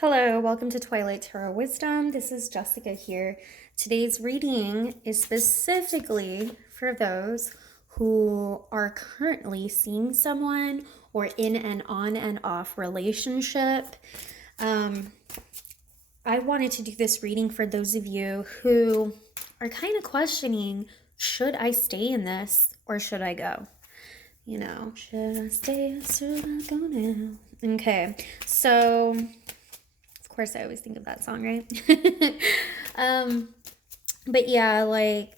Hello, welcome to Twilight Tarot Wisdom. This is Jessica here. Today's reading is specifically for those who are currently seeing someone or in an on and off relationship. I wanted to do this reading for those of you who are kind of questioning, should I stay in this or should I go? You know, should I stay or should I go now? Okay, so of course, I always think of that song, right? But yeah,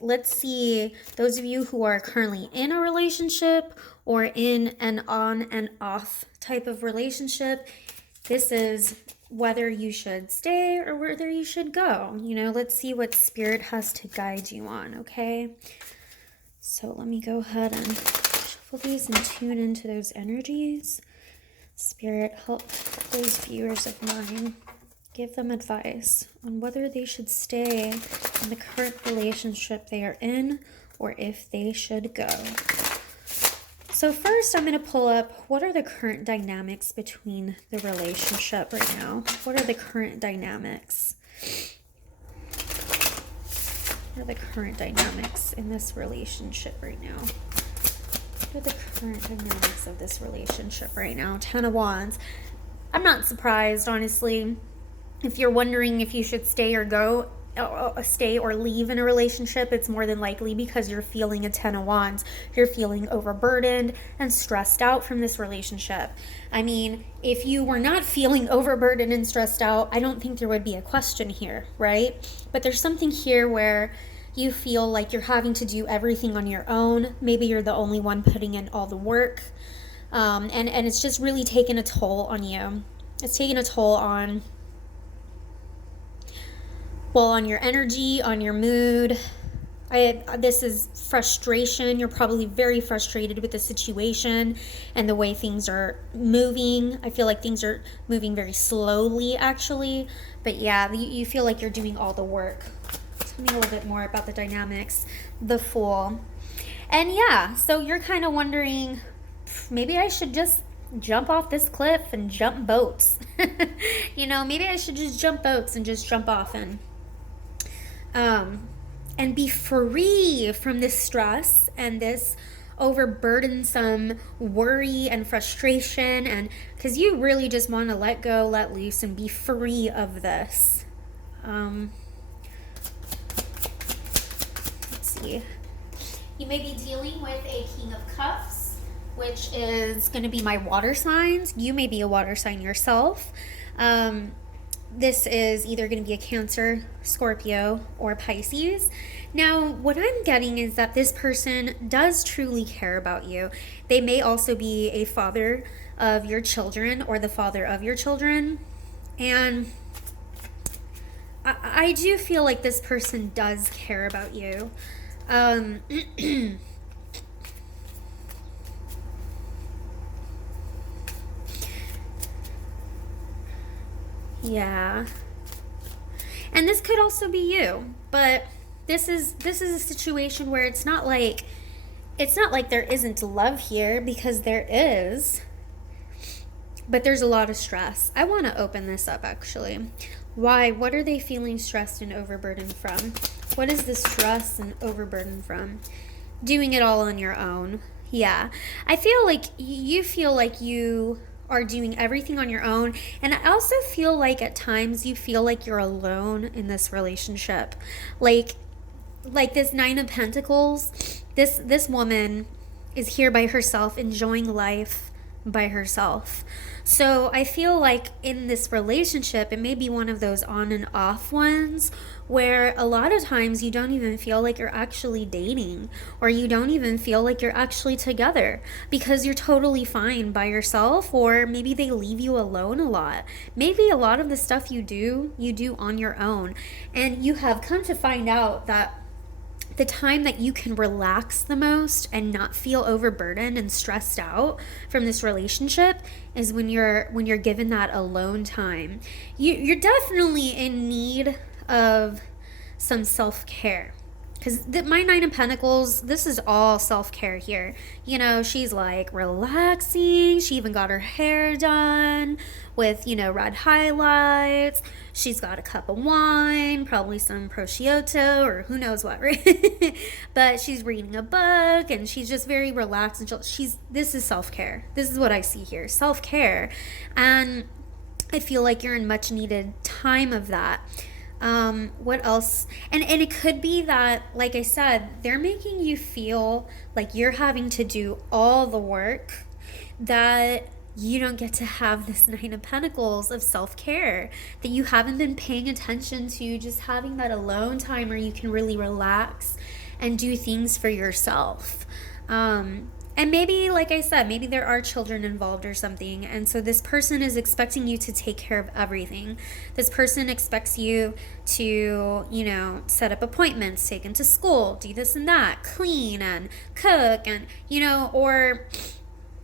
let's see, those of you who are currently in a relationship or in an on and off type of relationship, this is whether you should stay or whether you should go. You know, let's see what Spirit has to guide you on, okay? So let me go ahead and shuffle these and tune into those energies. Spirit, help those viewers of mine. Give them advice on whether they should stay in the current relationship they are in or if they should go. So first, I'm going to pull up, what are the current dynamics between the relationship right now? What are the current dynamics? What are the current dynamics in this relationship right now? What are the current dynamics of this relationship right now? 10 of Wands. I'm not surprised, honestly. If you're wondering if you should stay or go, stay or leave in a relationship, it's more than likely because you're feeling a 10 of Wands. You're feeling overburdened and stressed out from this relationship. I mean, if you were not feeling overburdened and stressed out, I don't think there would be a question here, right? But there's something here where you feel like you're having to do everything on your own. Maybe you're the only one putting in all the work. And it's just really taken a toll on you. It's taken a toll on your energy, on your mood. This is frustration. You're probably very frustrated with the situation and the way things are moving. I feel like things are moving very slowly, actually. But yeah, you feel like you're doing all the work. Tell me a little bit more about the dynamics. The Fool. And yeah, so you're kind of wondering, maybe I should just jump off this cliff and jump boats. You know, maybe I should just jump boats and just jump off and be free from this stress and this overburdensome worry and frustration, and because you really just want to let go, let loose, and be free of this. Let's see. You may be dealing with a King of Cups, which is going to be my water signs. You may be a water sign yourself. This is either going to be a Cancer, Scorpio, or Pisces. Now, what I'm getting is that this person does truly care about you. They may also be a father of your children or the father of your children. And I do feel like this person does care about you. Yeah. And this could also be you, but this is a situation where it's not like there isn't love here, because there is, but there's a lot of stress. I want to open this up, actually. Why? What are they feeling stressed and overburdened from? What is the stress and overburden from? Doing it all on your own. Yeah. I feel like you feel like you are doing everything on your own. And I also feel like at times you feel like you're alone in this relationship. Like this Nine of Pentacles, this woman is here by herself, enjoying life by herself. So I feel like in this relationship, it may be one of those on and off ones where a lot of times you don't even feel like you're actually dating, or you don't even feel like you're actually together, because you're totally fine by yourself, or maybe they leave you alone a lot. Maybe a lot of the stuff you do on your own, and you have come to find out that the time that you can relax the most and not feel overburdened and stressed out from this relationship is when you're given that alone time. You're definitely in need of some self-care. because my Nine of Pentacles, this is all self-care here. You know, she's like relaxing. She even got her hair done with, you know, red highlights. She's got a cup of wine, probably some prosciutto or who knows what, right? But she's reading a book and she's just very relaxed and chill. This is self-care. This is what I see here, self-care. And I feel like you're in much needed time of that. What else? And it could be that, like I said, they're making you feel like you're having to do all the work, that you don't get to have this Nine of Pentacles of self-care, that you haven't been paying attention to just having that alone time where you can really relax and do things for yourself. And maybe, like I said, maybe there are children involved or something. And so this person is expecting you to take care of everything. This person expects you to, you know, set up appointments, take them to school, do this and that, clean and cook and, you know, or,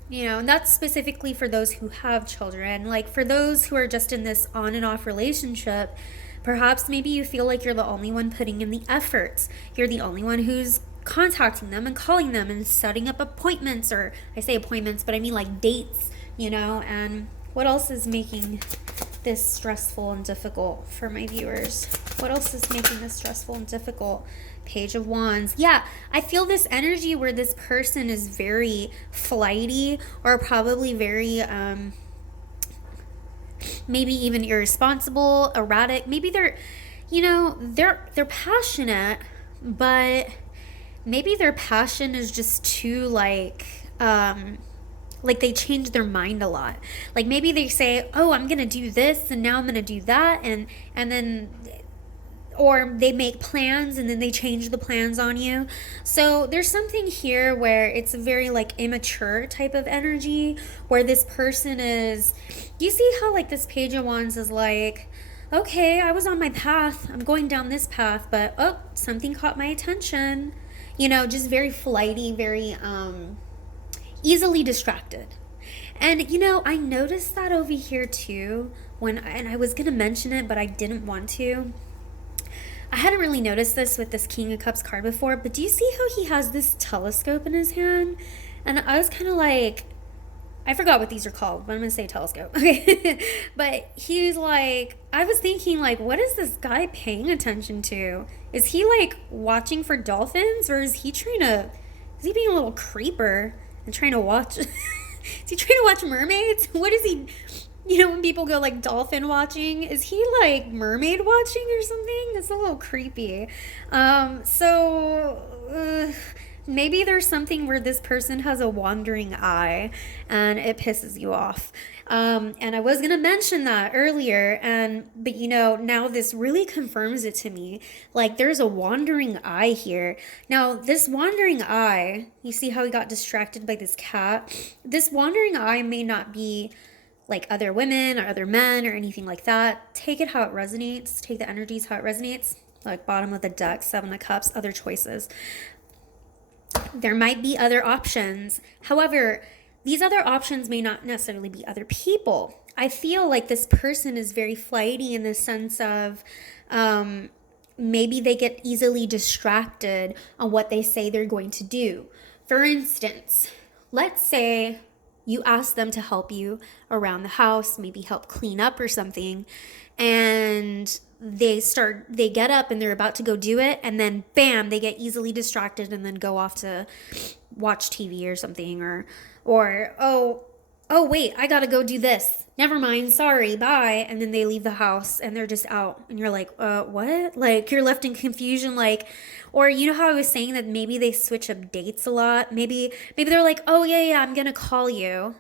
you know, and that's specifically for those who have children. Like for those who are just in this on and off relationship, perhaps maybe you feel like you're the only one putting in the efforts. You're the only one who's contacting them and calling them and setting up appointments, or I say appointments, but I mean like dates, you know. And what else is making this stressful and difficult for my viewers? What else is making this stressful and difficult? Page of Wands. Yeah, I feel this energy where this person is very flighty or probably very maybe even irresponsible, erratic. Maybe they're, you know, they're passionate, but maybe their passion is just too like they change their mind a lot. Like maybe they say, oh, I'm gonna do this and now I'm gonna do that, and then, or they make plans and then they change the plans on you. So there's something here where it's a very like immature type of energy where this person is, you see how like this Page of Wands is like, okay, I was on my path, I'm going down this path, but oh, something caught my attention. You know, just very flighty, very easily distracted. And, you know, I noticed that over here too, and I was going to mention it, but I didn't want to. I hadn't really noticed this with this King of Cups card before, but do you see how he has this telescope in his hand? And I was kind of like, I forgot what these are called, but I'm going to say telescope. Okay. But he was like, I was thinking like, what is this guy paying attention to? Is he like watching for dolphins, or is he being a little creeper and trying to watch? Is he trying to watch mermaids? What is he, you know, when people go like dolphin watching, is he like mermaid watching or something? That's a little creepy. Maybe there's something where this person has a wandering eye and it pisses you off. And I was going to mention that earlier, but you know, now this really confirms it to me. Like there's a wandering eye here. Now this wandering eye, you see how he got distracted by this cat? This wandering eye may not be like other women or other men or anything like that. Take it how it resonates. Take the energies how it resonates. Like bottom of the deck, Seven of Cups, other choices. There might be other options. However, these other options may not necessarily be other people. I feel like this person is very flighty in the sense of maybe they get easily distracted on what they say they're going to do. For instance, let's say you ask them to help you around the house, maybe help clean up or something, and they get up and they're about to go do it, and then bam, they get easily distracted and then go off to watch TV or something, or oh wait, I gotta go do this, never mind, sorry, bye. And then they leave the house and they're just out and you're like, what? Like you're left in confusion. Like, or you know how I was saying that maybe they switch up dates a lot. Maybe they're like, oh yeah, I'm gonna call you,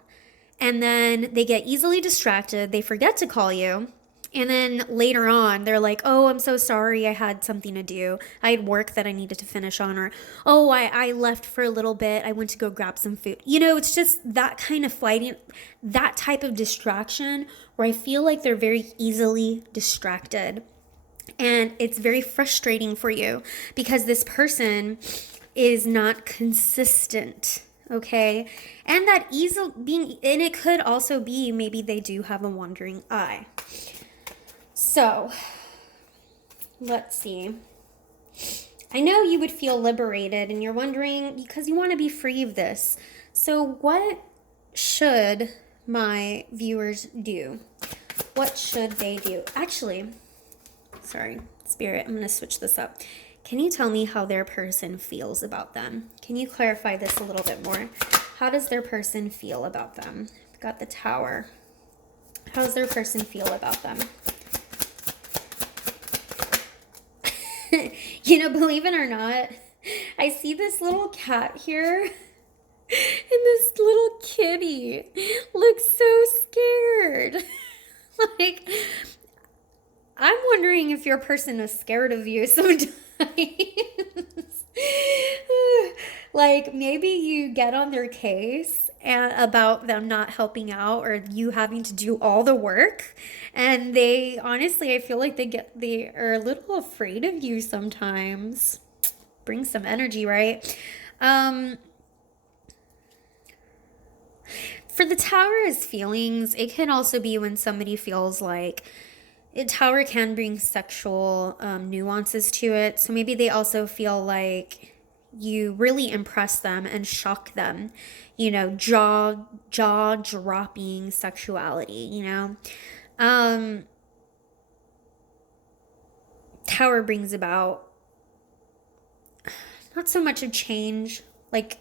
and then they get easily distracted, they forget to call you. And then later on, they're like, oh, I'm so sorry, I had something to do. I had work that I needed to finish on. Or, oh, I left for a little bit. I went to go grab some food. You know, it's just that kind of flighting, that type of distraction where I feel like they're very easily distracted. And it's very frustrating for you because this person is not consistent. Okay. And that and it could also be maybe they do have a wandering eye. So, let's see. I know you would feel liberated, and you're wondering because you want to be free of this. So what should my viewers do? What should they do? Actually, sorry, Spirit, I'm going to switch this up. Can you tell me how their person feels about them? Can you clarify this a little bit more? How does their person feel about them? We've got the Tower. How does their person feel about them? You know, believe it or not, I see this little cat here, and this little kitty looks so scared. Like, I'm wondering if your person is scared of you sometimes. Like, maybe you get on their case and about them not helping out or you having to do all the work, and they honestly, I feel like they are a little afraid of you sometimes. Bring some energy, right? For the Tower is feelings. It can also be when somebody feels like Tower can bring sexual nuances to it. So maybe they also feel like you really impress them and shock them, you know, jaw dropping sexuality, you know. Tower brings about not so much a change like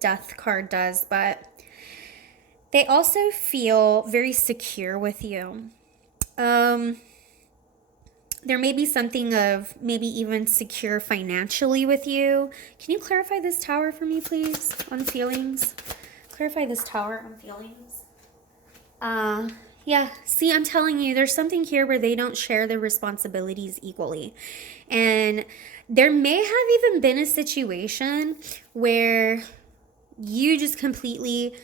Death card does, but they also feel very secure with you. There may be something of maybe even secure financially with you. Can you clarify this Tower for me, please, on feelings? Clarify this Tower on feelings. Yeah, see, I'm telling you, there's something here where they don't share their responsibilities equally. And there may have even been a situation where you just completely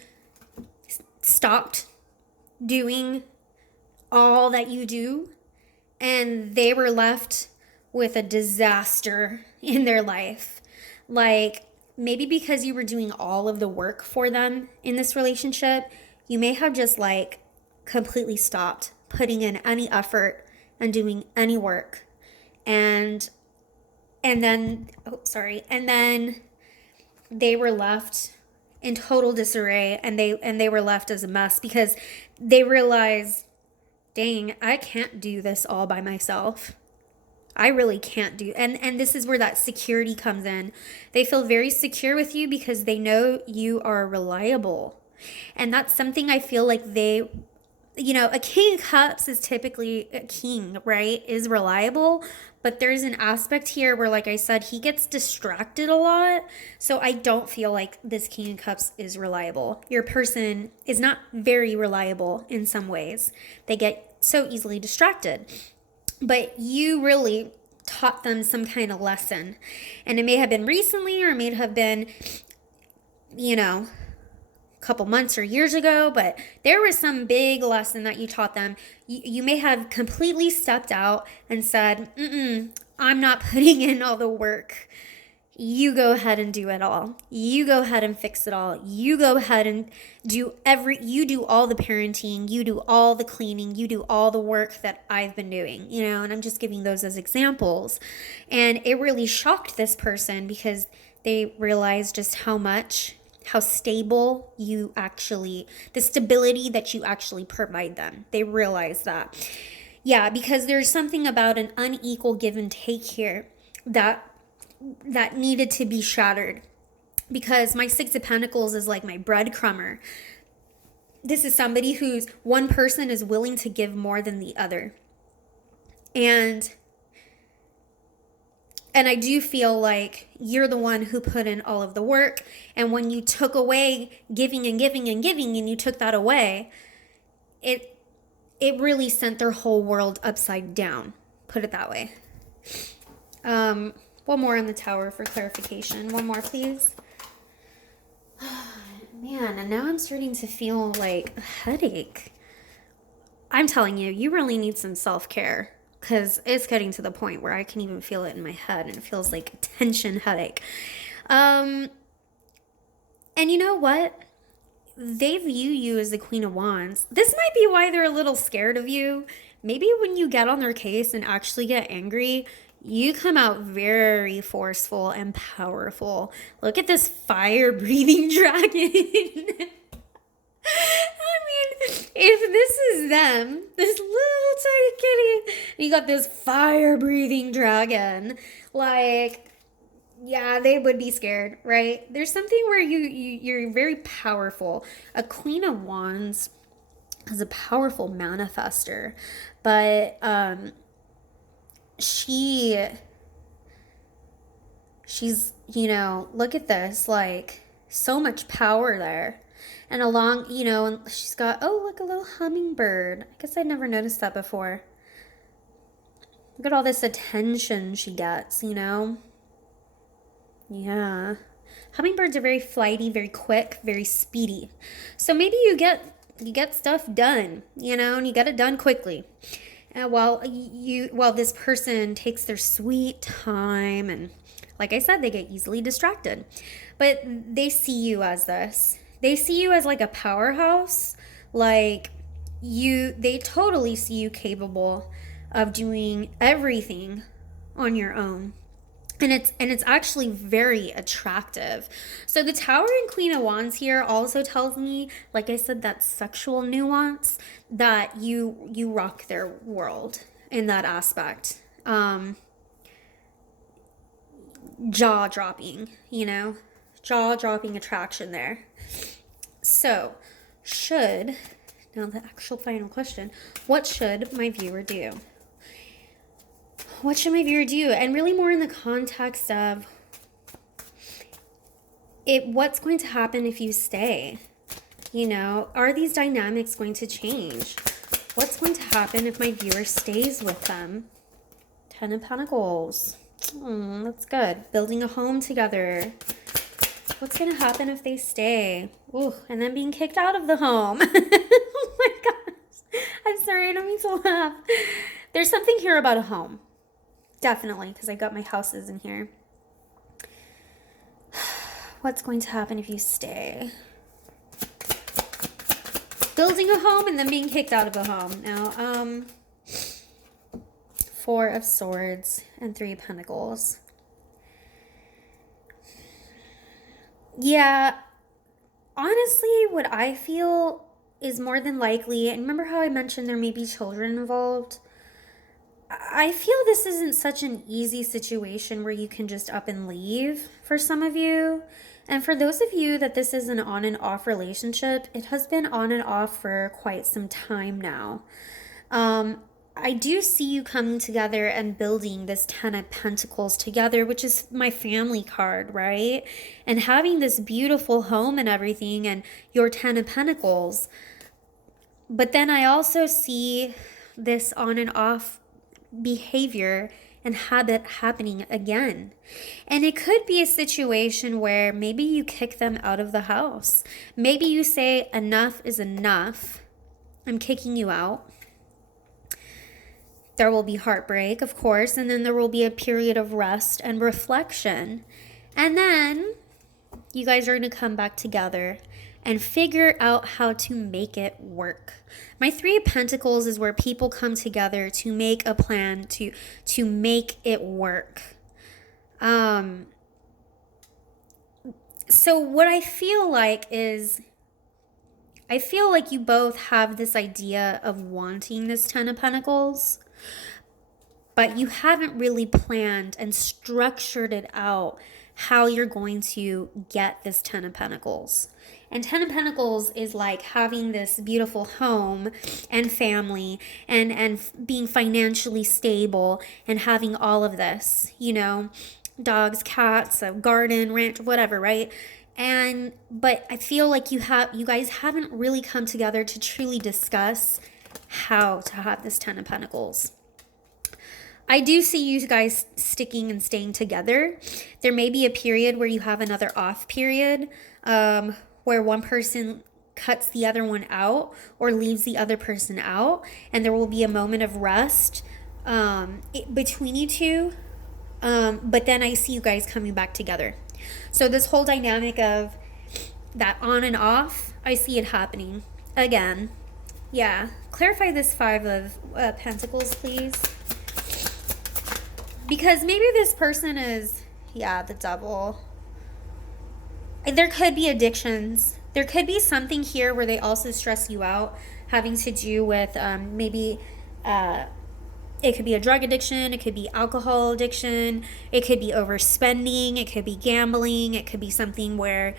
stopped doing all that you do, and they were left with a disaster in their life. Like, maybe because you were doing all of the work for them in this relationship, you may have just like completely stopped putting in any effort and doing any work. And then they were left in total disarray, and they were left as a mess because they realized, dang, I can't do this all by myself. I really can't do. And this is where that security comes in. They feel very secure with you because they know you are reliable. And that's something I feel like they, you know, a King of Cups is typically a king, right? Is reliable. But there's an aspect here where, like I said, he gets distracted a lot. So I don't feel like this King of Cups is reliable. Your person is not very reliable in some ways. They get so easily distracted. But you really taught them some kind of lesson. And it may have been recently, or it may have been, you know, couple months or years ago, but there was some big lesson that you taught them. You may have completely stepped out and said, I'm not putting in all the work. You go ahead and do it all. You go ahead and fix it all. You go ahead and you do all the parenting, you do all the cleaning, you do all the work that I've been doing, you know, and I'm just giving those as examples. And it really shocked this person because they realized just how stable the stability that you actually provide them. They realize that. Yeah, because there's something about an unequal give and take here that needed to be shattered. Because my Six of Pentacles is like my breadcrumber. This is somebody who's one person is willing to give more than the other. And I do feel like you're the one who put in all of the work. And when you took away giving and giving and giving, and you took that away, it really sent their whole world upside down. Put it that way. One more on the Tower for clarification. One more, please. Man, and now I'm starting to feel like a headache. I'm telling you, you really need some self-care. Because it's getting to the point where I can even feel it in my head, and it feels like a tension headache. And you know what? They view you as the Queen of Wands. This might be why they're a little scared of you. Maybe when you get on their case and actually get angry, you come out very forceful and powerful. Look at this fire-breathing dragon. I mean, if this is them, this little tiny kitty, you got this fire-breathing dragon, like, yeah, they would be scared, right? There's something where you're very powerful. A Queen of Wands is a powerful manifester, but she's, you know, look at this, like, so much power there. And along, you know, and she's got, oh, look, a little hummingbird. I guess I'd never noticed that before. Look at all this attention she gets, you know? Yeah. Hummingbirds are very flighty, very quick, very speedy. So maybe you get stuff done, you know, and you get it done quickly. And while this person takes their sweet time, and like I said, they get easily distracted. But they see you as this. They see you as like a powerhouse. Like they totally see you capable of doing everything on your own. And it's actually very attractive. So the Tower and Queen of Wands here also tells me, like I said, that sexual nuance, that you rock their world in that aspect. Jaw-dropping, you know? Jaw-dropping attraction there. So, now the actual final question, what should my viewer do? What should my viewer do? And really more in the context of what's going to happen if you stay? You know, are these dynamics going to change? What's going to happen if my viewer stays with them? 10 of Pentacles. That's good. Building a home together. What's going to happen if they stay? Ooh, and then being kicked out of the home. Oh my gosh. I'm sorry, I don't mean to laugh. There's something here about a home. Definitely, because I got my houses in here. What's going to happen if you stay? Building a home and then being kicked out of a home. Now, 4 of Swords and 3 of Pentacles. Yeah, honestly, what I feel is more than likely, and remember how I mentioned there may be children involved? I feel this isn't such an easy situation where you can just up and leave for some of you. And for those of you that this is an on and off relationship, it has been on and off for quite some time now. I do see you coming together and building this 10 of Pentacles together, which is my family card, right? And having this beautiful home and everything, and your 10 of Pentacles. But then I also see this on and off behavior and habit happening again. And it could be a situation where maybe you kick them out of the house. Maybe you say, enough is enough. I'm kicking you out. There will be heartbreak, of course, and then there will be a period of rest and reflection. And then you guys are going to come back together and figure out how to make it work. My 3 of Pentacles is where people come together to make a plan to make it work. So what I feel like is, I feel like you both have this idea of wanting this 10 of Pentacles, but you haven't really planned and structured it out how you're going to get this 10 of Pentacles. And 10 of Pentacles is like having this beautiful home and family and being financially stable and having all of this, you know, dogs, cats, a garden, ranch, whatever, right? But I feel like you guys haven't really come together to truly discuss how to have this 10 of Pentacles. I do see you guys sticking and staying together. There may be a period where you have another off period, where one person cuts the other one out or leaves the other person out, and there will be a moment of rest between you two. But then I see you guys coming back together. So this whole dynamic of that on and off, I see it happening again. Yeah. Clarify this 5 of Pentacles, please. Because maybe this person is, yeah, the Devil. There could be addictions. There could be something here where they also stress you out, having to do with maybe it could be a drug addiction, it could be alcohol addiction, it could be overspending, it could be gambling, it could be something where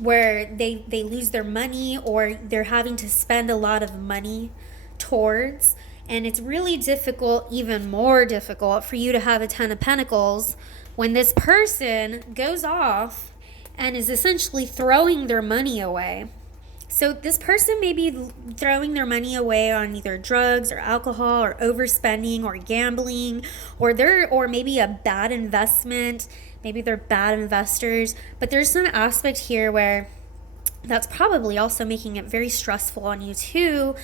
they lose their money, or they're having to spend a lot of money towards. And it's really difficult, even more difficult, for you to have a 10 of Pentacles when this person goes off and is essentially throwing their money away. So this person may be throwing their money away on either drugs or alcohol or overspending or gambling, or maybe a bad investment. Maybe they're bad investors, but there's some aspect here where that's probably also making it very stressful on you too,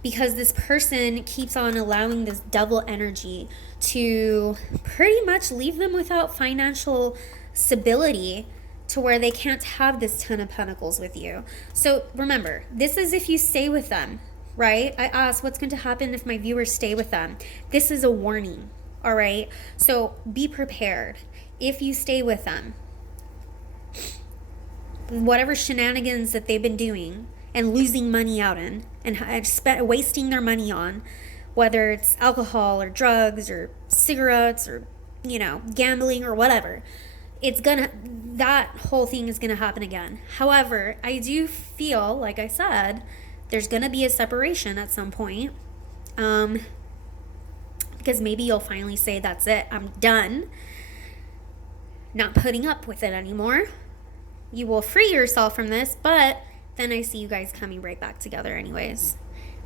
because this person keeps on allowing this Devil energy to pretty much leave them without financial stability, to where they can't have this 10 of Pentacles with you. So remember, this is if you stay with them, right? I asked what's going to happen if my viewers stay with them. This is a warning, all right? So be prepared if you stay with them. Whatever shenanigans that they've been doing and losing money out in and wasting their money on, whether it's alcohol or drugs or cigarettes or, gambling or whatever, that whole thing is gonna happen again. However, I do feel, like I said, there's gonna be a separation at some point, because maybe you'll finally say, that's it, I'm done, not putting up with it anymore. You will free yourself from this, but then I see you guys coming right back together anyways.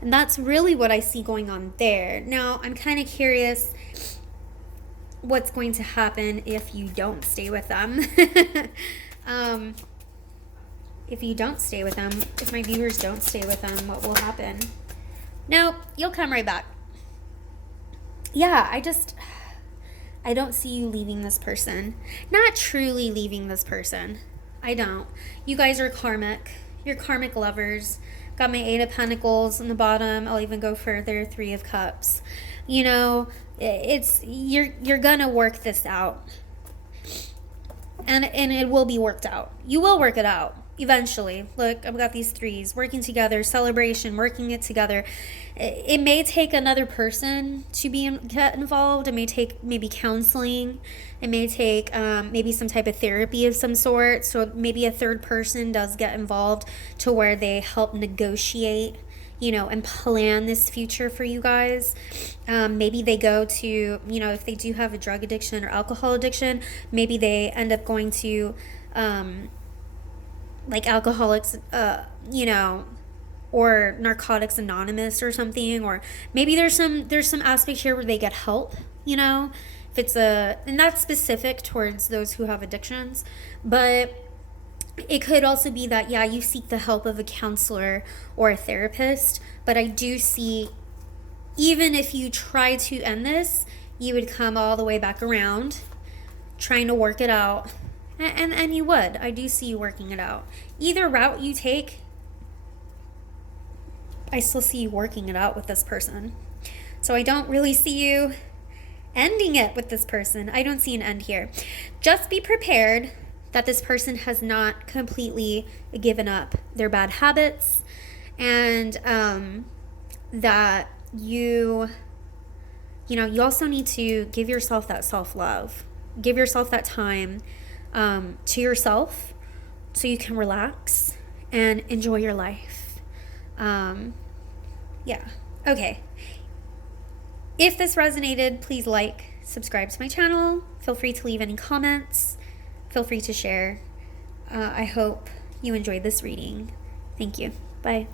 And that's really what I see going on there. Now, I'm kind of curious what's going to happen if you don't stay with them. If you don't stay with them, if my viewers don't stay with them, what will happen? No, you'll come right back. Yeah, I don't see you leaving this person. Not truly leaving this person. I don't. You guys are karmic. You're karmic lovers. Got my 8 of Pentacles on the bottom. I'll even go further, 3 of Cups. It's you're gonna work this out, and it will be worked out. You will work it out eventually. Look, I've got these 3s working together, celebration, working it together. It may take another person to get involved. It may take maybe counseling. It may take maybe some type of therapy of some sort. So maybe a third person does get involved to where they help negotiate, and plan this future for you guys. Maybe they go to, if they do have a drug addiction or alcohol addiction, maybe they end up going to like Alcoholics, or Narcotics Anonymous or something, or maybe there's some aspect here where they get help, if it's and that's specific towards those who have addictions, but it could also be that, yeah, you seek the help of a counselor or a therapist, but I do see, even if you try to end this, you would come all the way back around, trying to work it out, and you would. I do see you working it out. Either route you take, I still see you working it out with this person. So I don't really see you ending it with this person. I don't see an end here. Just be prepared that this person has not completely given up their bad habits, and that you also need to give yourself that self-love. Give yourself that time to yourself so you can relax and enjoy your life. Yeah. Okay. If this resonated, please subscribe to my channel. Feel free to leave any comments. Feel free to share. I hope you enjoyed this reading. Thank you. Bye.